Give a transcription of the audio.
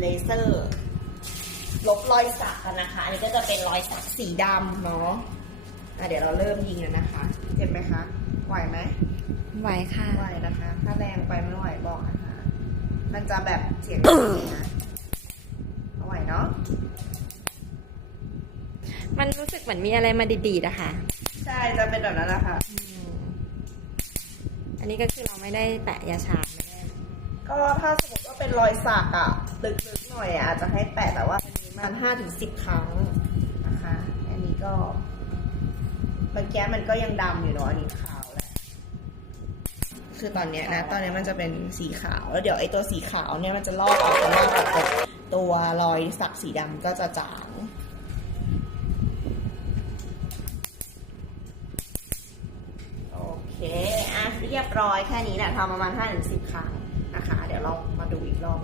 เลเซอร์ ลบรอยสักกันนะคะ อันนี้ก็จะเป็นรอยสักสีดำเนาะอะเดี๋ยวเราเริ่มยิงกันนะคะ เจ็บไหมคะ ไหวไหม ไหวค่ะ ไหวนะคะ ถ้าแรงไปไม่ไหวบอกนะคะ มันจะแบบเสียงดังนะเอาไหวเนาะ มันรู้สึกเหมือนมีอะไรมาดีดๆอะค่ะใช่ จะเป็นแบบนั้นนะคะอืมอันนี้ก็คือเราไม่ได้แปะยาชาไม่ได้ ก็ถ้าสมมติว่าเป็นรอยสักอะลึกๆหน่อยอะอาจจะให้แปะแต่ว่าอันนี้มันห้าถึงสิบครั้งนะคะ อันนี้ก็เมื่อกี้มันก็ยังดำอยู่เนาะอันนี้ขาวแล้วคือตอนเนี้ยนะ ตอนเนี้ยมันจะเป็นสีขาว แล้วเดี๋ยวไอ้ตัวสีขาวเนี่ยมันจะลอกออกมาลอกออกจากตัวรอยสักสีดำก็จะจางโอเค อะเรียบร้อยแค่นี้แหละทำประมาณ5-10 ครั้ง นะคะ เดี๋ยวเรามาดูอีกรอบ